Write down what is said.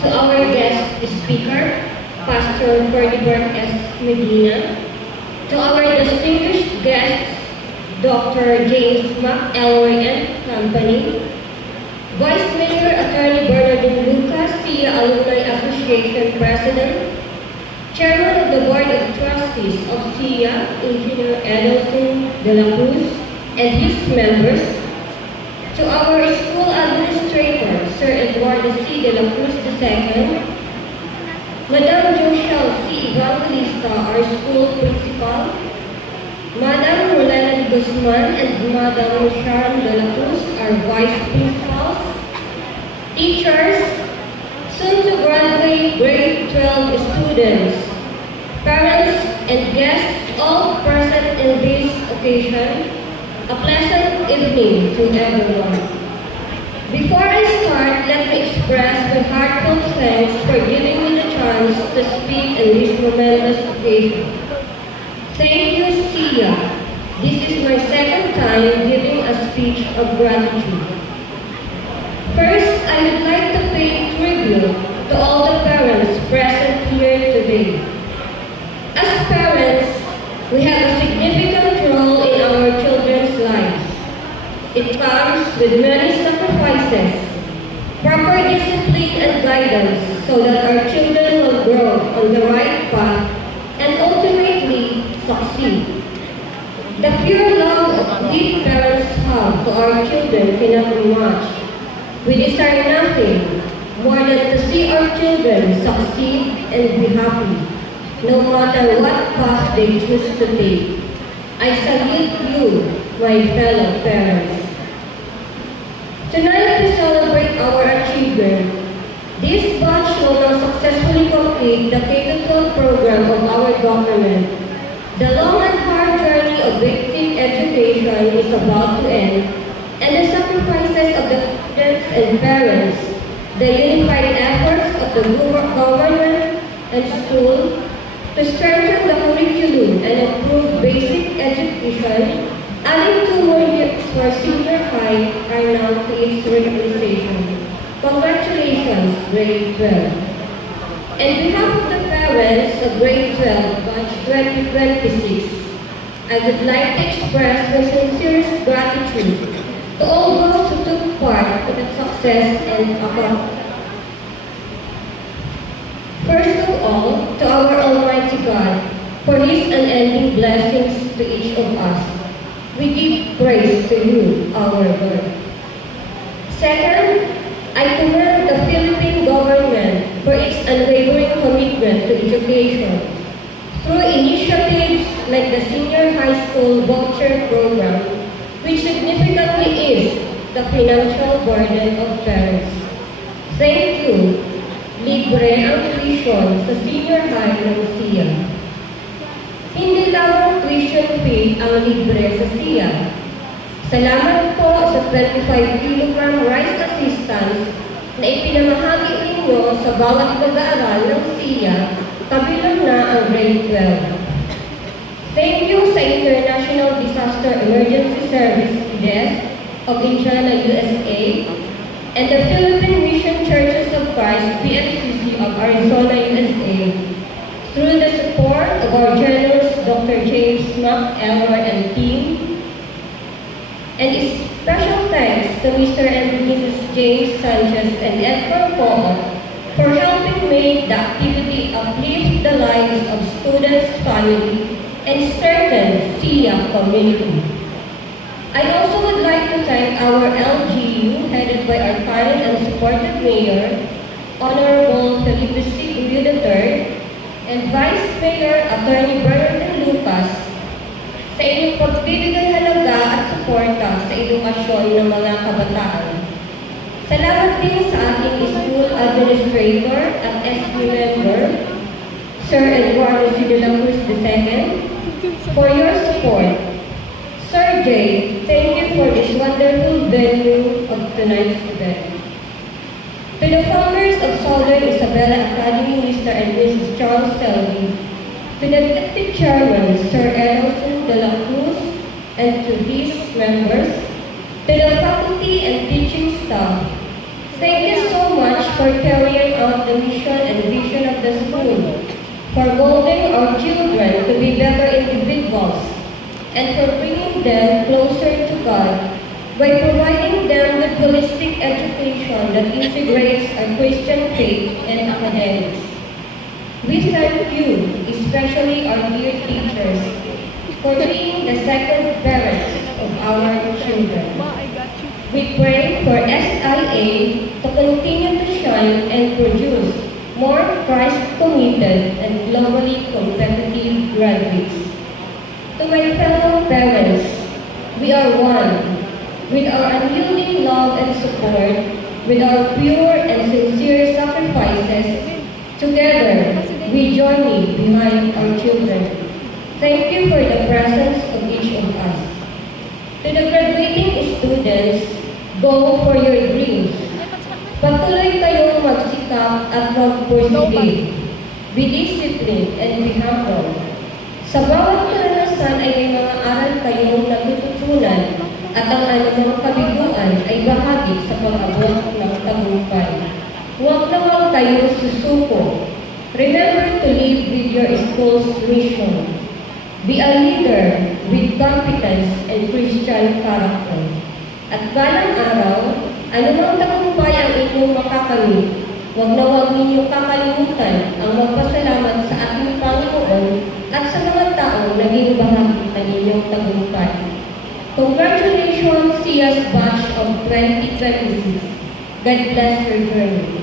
To our guest speaker, Pastor Ferdinand S. Medina, to our distinguished guests, Dr. James McElroy and Company, Vice Mayor Attorney Bernardine Lucas, SIA Alumni Association President, Chairman of the Board of Trustees of SIA, Engineer Edelson de la Cruz, and his members, to our school administrator, Sir Eduardo C. de la Cruz II, Madam Joshelle C. Evangelista, our school principal, Madam Rolena Guzman and Madam Sharon de la Cruz, our vice principals, teachers, soon to graduate grade 12 students, parents, and guests all present in this occasion, a pleasant evening to everyone. Before I start, let me express my heartfelt thanks for giving me the chance to speak in this momentous occasion. Thank you, SIA. This is my second time giving a speech of gratitude. First, I would like to pay tribute to all the parents present here today. As parents, we have a significant role in our children's lives. It comes with many sacrifices, proper discipline and guidance so that our children will grow on the right path and ultimately succeed. The pure love we parents have to our children cannot be matched. We desire nothing more than to see our children succeed and be happy, no matter what path they choose to take. I salute you, my fellow parents. Tonight we celebrate our achievement. This batch will now successfully complete the K-12 program of our government. The long and hard journey of basic education is about to end, and the sacrifices of the students and parents, the unified efforts of the government and school to strengthen the curriculum and improve basic education, adding 2 more years for senior high are now to its realization. Congratulations, grade 12. On behalf of the parents of grade 12, batch 2026, I would like to express my sincerest gratitude to all those who took part in the success and accomplishment. First of all, to our Almighty God, for His unending blessings to each of us. We give praise to you, our Lord. Second, I commend the Philippine government for its unwavering commitment to education through initiatives like the Senior High School Voucher Program, which significantly is the financial burden of parents. Thank you. Libre ang tuition sa senior high ng SIA. Hindi lamang tuition fee ang libre sa SIA. Salamat po sa 25 kg rice assistance na ipinamahagi ninyo sa bawat mag-aaral ng SIA, kabilang na ang grade 12. Thank you sa International Disaster Emergency Service of Indiana, USA, and the Philippine Mission Churches of Christ, PMCC of Arizona, USA, through the support of our generous Dr. James McElroy and team, and special thanks to Mr. and Mrs. James Sanchez and Edgar Paul for helping make the activity uplift the lives of students, family, and strengthen SIA community. I also would like to thank our LGU, headed by our kind and supportive Mayor, Honorable Felipe C. Ulio III, and Vice Mayor Attorney Bernardine Lucas, sa inyong pagbibigay halaga at suporta sa edukasyon ng mga kabataan. Salamat din sa ating school administrator at SB member, Sir Eduardo C. de la Cruz II, for your support. Sir Jay, thank you for this wonderful venue of tonight's event. To the founders of Southern Isabela Academy, Mr. and Mrs. Charles Selby, to the Deputy Chairman, Sir Edelson de la Cruz, and to his members, to the faculty and teaching staff, thank you for carrying out the mission and vision of the school, for molding our children to be better individuals, and for bringing them closer to God by providing them with holistic education that integrates our Christian faith and academics. We thank you, especially our dear teachers, for being the second parents of our children. We pray for SIA to continue to shine and produce more Christ-committed and globally competitive graduates. To my fellow parents, we are one. With our unyielding love and support, with our pure and sincere sacrifices, together we journey behind our children. Thank you for the presence of each of us. To the graduating students, go for your dreams. Patuloy kayong magsikap at mag-persevere. Be disciplined and be humble. Sa bawat karanasan ay may mga aral kayong natututunan at ang anumang kabiguan ay bahagi sa pag-abot ng tagumpay. Huwag na huwag kayo susuko. Remember to live with your school's mission. Be a leader with competence and Christian character. At balang araw, anumang tagumpay ang inyong makakamit, huwag na huwag ninyong kakalimutan ang magpasalamat sa ating Panginoon at sa mga taong naging bahagi ng inyong tagumpay. Congratulations, SIA's batch of 2026. God bless your journey.